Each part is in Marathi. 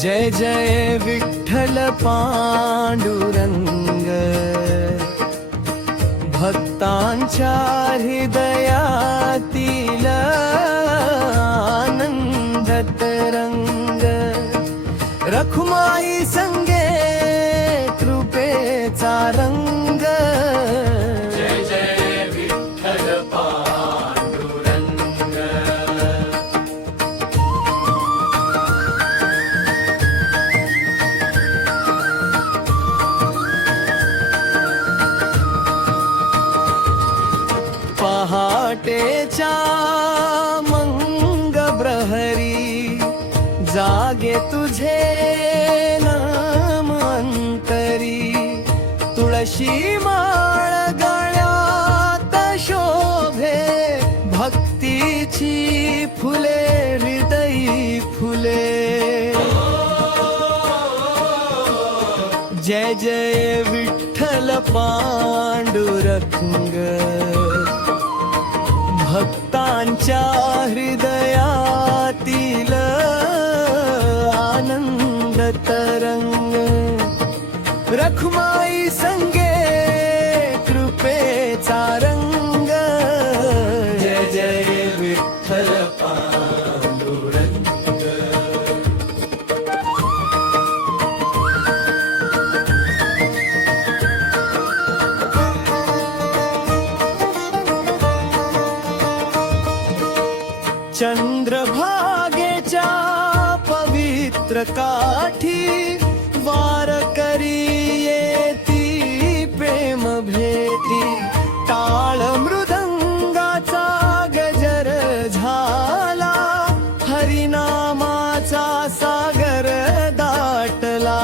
जय जय विठ्ठल पांडुरंग, भक्तांच्या हृदयातील आनंद तरंग, रखुमाई संगे कृपेचा रंग। जय जय विठ्ठल पांडुरंग। पहाटेच्या मंग प्रहरी जागे तुझे नाम अंतरी, तुळशी माळ गळ्यात शोभे, भक्तीची फुले हृदयी फुले। जय जय विठ्ठल पांडुरंग, भक्तांच्या हृदयातील आनंद तरंग, रखुमाई संगे कृपेचा रंग। जय जय विठ्ठल पांडुरंग। चंद्रभागेच्या पवित्र काठी वारकरी येती प्रेम भेटी, टाळ मृदंगाचा गजर झाला, हरिनामाचा सागर दाटला।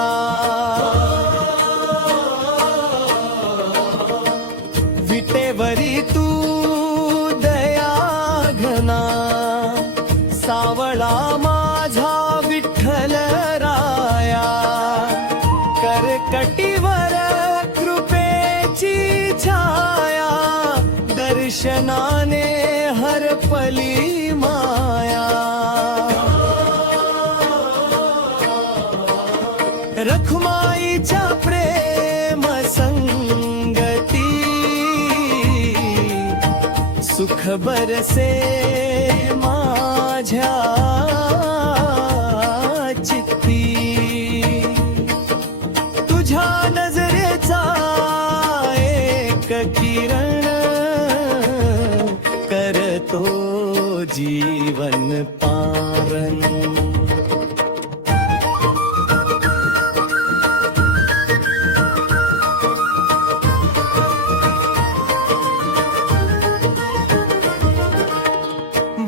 विटेवरी तू दया घना, सावळा माझा विठ्ठल राया, करकटीवर कृपेची छाया, दर्शनाने हरपली माया। रखुमाईच्या प्रेम संगती, सुख बरसे माझ्या चित्ती, तुझ्या नजरेचा एक किरण करतो जीवन पावन।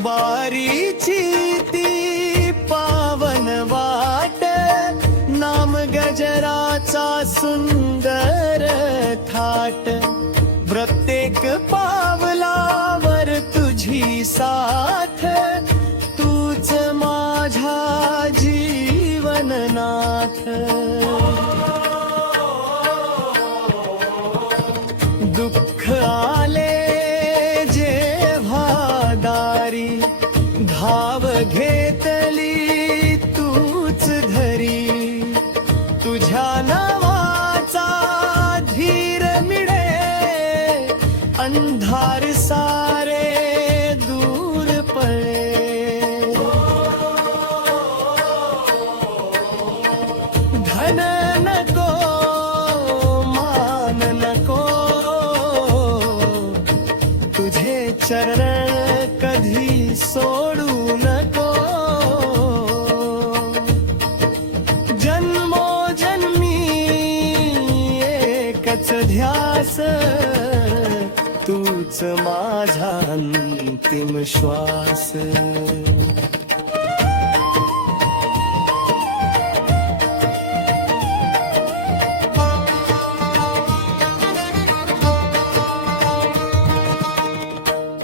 वारीची ती पावन वाट, नाम गजराचा सुंदर थाट, प्रत्येक पावलावर तुझी साथ, तूच माझा जीवननाथ। दुःख आले धाव घेतली तूच धरी, तुझ्या नावाचा धीर मिळे, अंधार सारे दूर पळे। धन नको मान नको, तुझे चरण कधी सोडू नको। जन्मोजन्मी एकच ध्यास, तूच माझा अंतिम श्वास।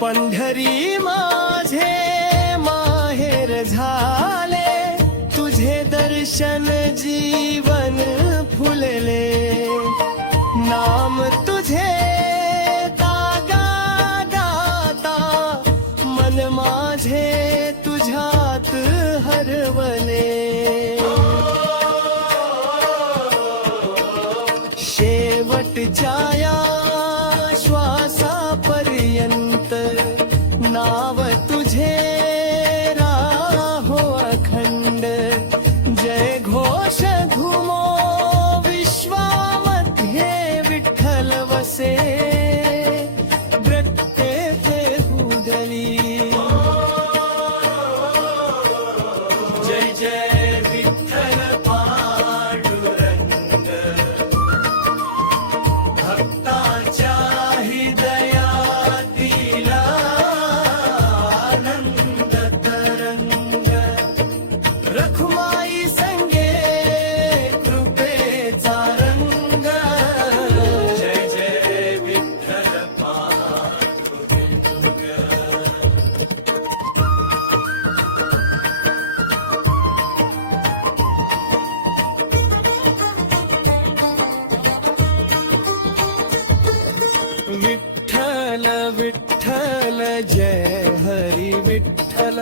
पंढरी माझे माहेर झाले, तुझे दर्शन जीवन फुलले, नाम तुझे तागा दाता, मन माझे तुझ्यात हरवले। जय विठ्ठल पांडुरंग भक्ताच्या हृदयातील आनंद तरंग रखुमाई संगे कृपेचा रंग जय जय विठ्ठल पांडुरंग विठ्ठल विठ्ठल जय हरी विठ्ठल